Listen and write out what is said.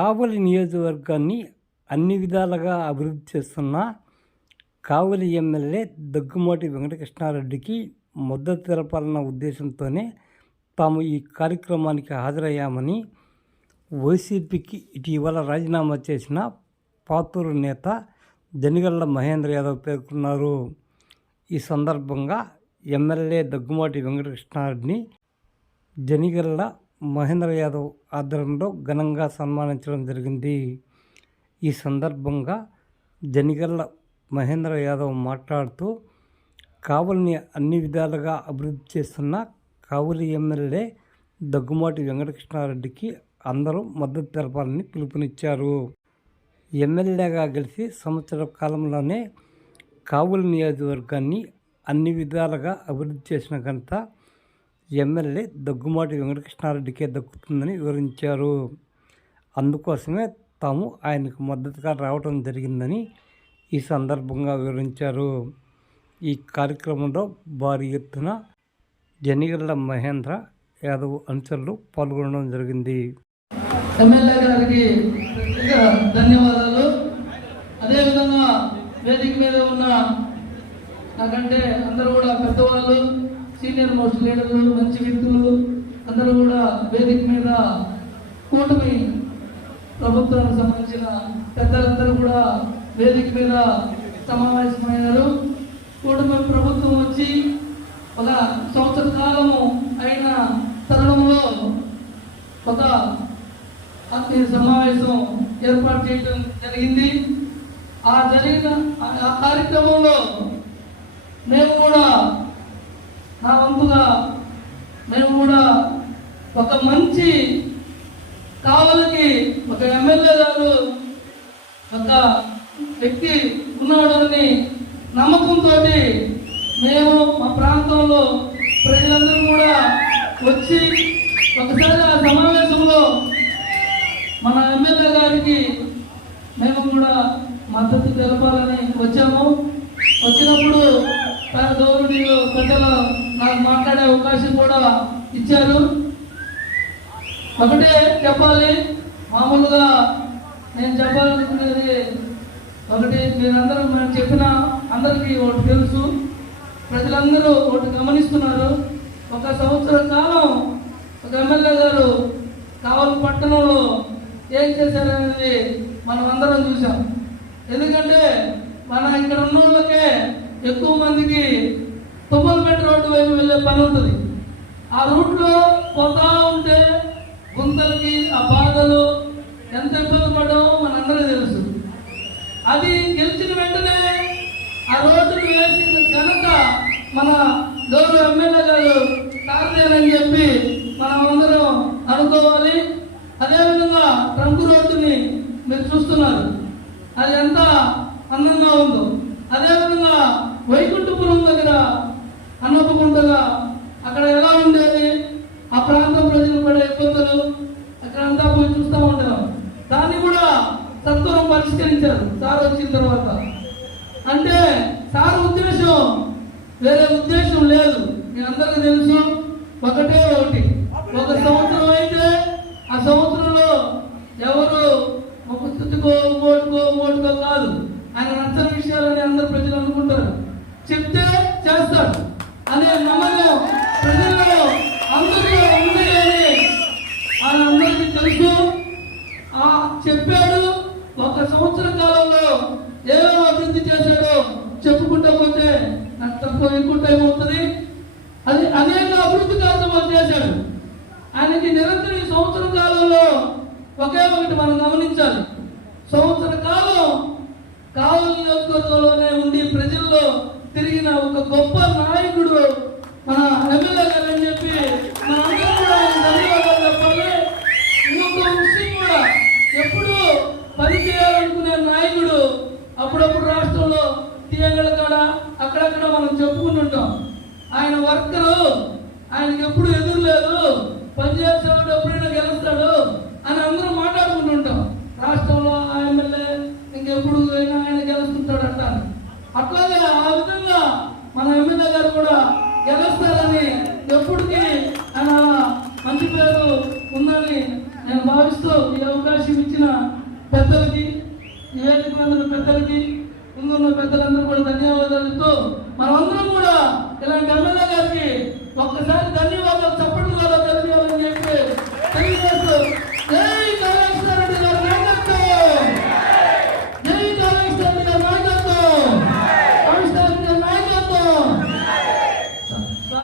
కావలి నియోజకవర్గాన్ని అన్ని విధాలుగా అభివృద్ధి చేస్తున్న కావలి ఎమ్మెల్యే దగ్గుమాటి వెంకటకృష్ణారెడ్డికి మద్దతు తెలపాలన్న ఉద్దేశంతోనే తాము ఈ కార్యక్రమానికి హాజరయ్యామని వైసీపీకి ఇటీవల రాజీనామా చేసిన పాతూరు నేత జనిగల్ల మహేంద్ర యాదవ్ పేర్కొన్నారు. ఈ సందర్భంగా ఎమ్మెల్యే దగ్గుమాటి వెంకటకృష్ణారెడ్డిని జనిగల్ల మహేంద్ర యాదవ్ ఆధ్వర్యంలో ఘనంగా సన్మానించడం జరిగింది. ఈ సందర్భంగా జనిగల్ల మహేంద్ర యాదవ్ మాట్లాడుతూ కావలిని అన్ని విధాలుగా అభివృద్ధి చేస్తున్న కావలి ఎమ్మెల్యే దగ్గుమాటి వెంకటకృష్ణారెడ్డికి అందరూ మద్దతు తెలపాలని పిలుపునిచ్చారు. ఎమ్మెల్యేగా గెలిచి సంవత్సర కాలంలోనే కావుల నియోజకవర్గాన్ని అన్ని విధాలుగా అభివృద్ధి చేసిన ఘనత ఎమ్మెల్యే దగ్గుమాటి వెంకటకృష్ణారెడ్డికే దక్కుతుందని వివరించారు. అందుకోసమే తాము ఆయనకు మద్దతుగా రావడం జరిగిందని ఈ సందర్భంగా వివరించారు. ఈ కార్యక్రమంలో భారీ ఎత్తున జనిగల్ల మహేంద్ర యాదవ్ అనుచరులు పాల్గొనడం జరిగింది. ఎమ్మెల్యే గారికి ధన్యవాదాలు. అదేవిధంగా వేదిక మీద ఉన్న నాకంటే అందరూ కూడా పెద్దవాళ్ళు సీనియర్ మోస్ట్ లీడర్లు మంచి వ్యక్తులు అందరూ కూడా వేదిక మీద కూటమి ప్రభుత్వానికి సంబంధించిన పెద్దలందరూ కూడా వేదిక మీద సమావేశమయ్యారు. కూటమి ప్రభుత్వం వచ్చి ఒక సంవత్సర కాలము అయిన తరుణంలో ఒక సమావేశం ఏర్పాటు చేయడం జరిగింది. ఆ జరిగిన ఆ కార్యక్రమంలో మేము కూడా నా వంతుగా మేము కూడా ఒక మంచి కావలికి ఒక ఎమ్మెల్యే గారు ఒక వ్యక్తి ఉన్నాడని నమ్మకంతో మేము మా ప్రాంతంలో ప్రజలందరూ కూడా వచ్చి ఒకసారి ఆ సమావేశంలో మన ఎమ్మెల్యే గారికి మేము కూడా మద్దతు తెలపాలని వచ్చాము. వచ్చినప్పుడు ఇచ్చారు. ఒకటే చెప్పాలి. మామూలుగా నేను చెప్పాలనుకునేది ఒకటి. మీరందరూ మేము చెప్పిన అందరికీ ఒకటి తెలుసు. ప్రజలందరూ ఒకటి గమనిస్తున్నారు. ఒక సంవత్సర కాలం ఒక ఎమ్మెల్యే గారు కావలి పట్టణంలో ఏం చేశారనేది మనం అందరం చూసాం ఎందుకంటే మన ఇక్కడ ఉన్న వాళ్ళకే ఎక్కువ మందికి తుమ్మలపేట రోడ్డు వైపు వెళ్ళే పని ఉంటుంది. ఆ రూట్లో పోతా ఉంటే గుంతలకి ఆ బాధలు ఎంత ఇబ్బంది పడ్డామో మనందరూ తెలుసు. అది గెలిచిన వెంటనే ఆ రోడ్డును వేసిన ఘనత మన గౌరవ ఎమ్మెల్యే గారు కారణేనని చెప్పి సత్వరం పరిష్కరించారు. సార్ వచ్చిన తర్వాత. అంటే సార్ ఉద్దేశం వేరే ఉద్దేశం లేదు. మీ అందరికీ తెలుసు ఒకటే ఒకటి ఒక సంవత్సరం అయితే ఆ సంవత్సరంలో ఎవరు ఒక స్థుతికో మోటుకో మోటుకో కాదు ఆయన నచ్చని విషయాలని అందరు ప్రజలు అనుకుంటారు చెప్తే చేస్తాడు అనే నమ్మకం ప్రజల్లో అందరిలో ఉంది అని ఆయన అందరికీ తెలుసు ఆ చెప్పాడు ఒక సంవత్సర కాలంలో ఏమేమి అభివృద్ధి చేశాడో చెప్పుకుంటూ పోతే నాకు తక్కువ ఎక్కువ టైం అది అనేక అభివృద్ధి కార్యక్రమాలు చేశాడు. ఆయనకి నిరంతరం ఈ సంవత్సర కాలంలో ఒకే ఒకటి మనం గమనించాలి. సంవత్సర కాలం కావలి నియోజకవర్గంలోనే ఉండి ప్రజల్లో తిరిగిన ఒక గొప్ప నాయకుడు మన ఎమ్మెల్యే గారు అని చెప్పి మన కూడా ఆయనకు ధన్యవాదాలు చెప్పాలి ఇంకొక విషయం కూడా ఎప్పుడు పని చేయాలనుకునే నాయకుడు అప్పుడప్పుడు రాష్ట్రంలో తీయగల కాడ అక్కడక్కడ మనం చెప్పుకుంటుంటాం ఆయన వర్కరు ఆయనకి ఎప్పుడు ఎదురులేదు పనిచేసేవాడు ఎప్పుడైనా గెలుస్తాడు అని అందరూ మాట్లాడుకుంటుంటాం రాష్ట్రంలో ఆ ఎమ్మెల్యే ఇంకెప్పుడు అయినా ఆయన గెలుస్తుంటాడు అంటారు. అట్లాగే ఆ విధంగా మన ఎమ్మెల్యే గారు కూడా గెలుస్తారని ఎప్పటికీ ఆయన మంచి పేరు ఉందని నేను భావిస్తూ ఈ అవకాశం ఇచ్చిన పెద్దలకి ఈ పెద్దలకి ఇందులో పెద్దలందరూ కూడా ధన్యవాదాలతో మనమందరం కూడా ఇలాంటి ఎమ్మెల్యే గారికి ఒక్కసారి ధన్యవాదాలు చెప్పడం కాదు